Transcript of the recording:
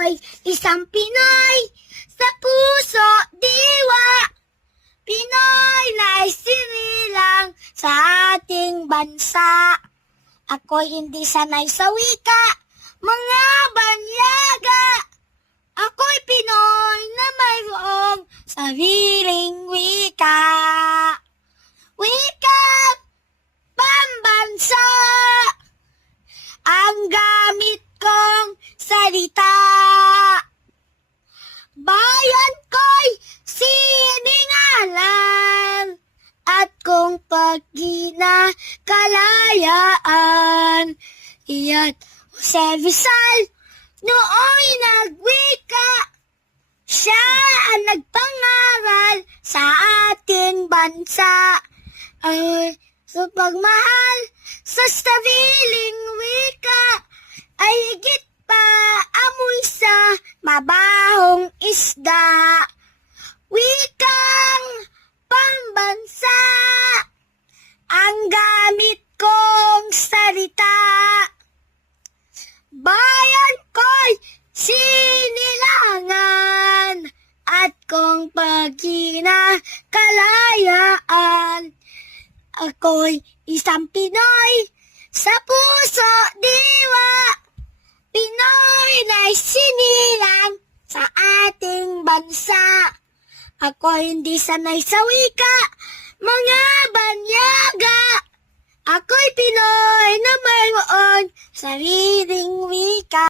ako'y isang Pinoy sa puso, diwa. Pinoy na isinilang sa ating bansa. Ako'y hindi sanay sa wika, mga banyaga. Ako'y Pinoy na mayroong sariling wika. Wikang pambansa ang gamit kong salita. Bayan ko'y siningalan at kung pag-ina kalayaan. Iya't Jose Rizal nooy nagwika. Siya ang nagpangaral sa ating bansa. Ay, sa pagmahal sa sariling wika ay higit pa amoy sa mabahong isda. Wikang pambansa ang gamit kong salita. Bayan ko'y sinilangan at kung pag-ina kalayaan. Ako'y isang Pinoy sa puso, diwa. Pinoy na sinilang sa ating bansa. Ako'y hindi sanay sa wika, mga banyaga. Ako'y Pinoy na mayroon sariling wika.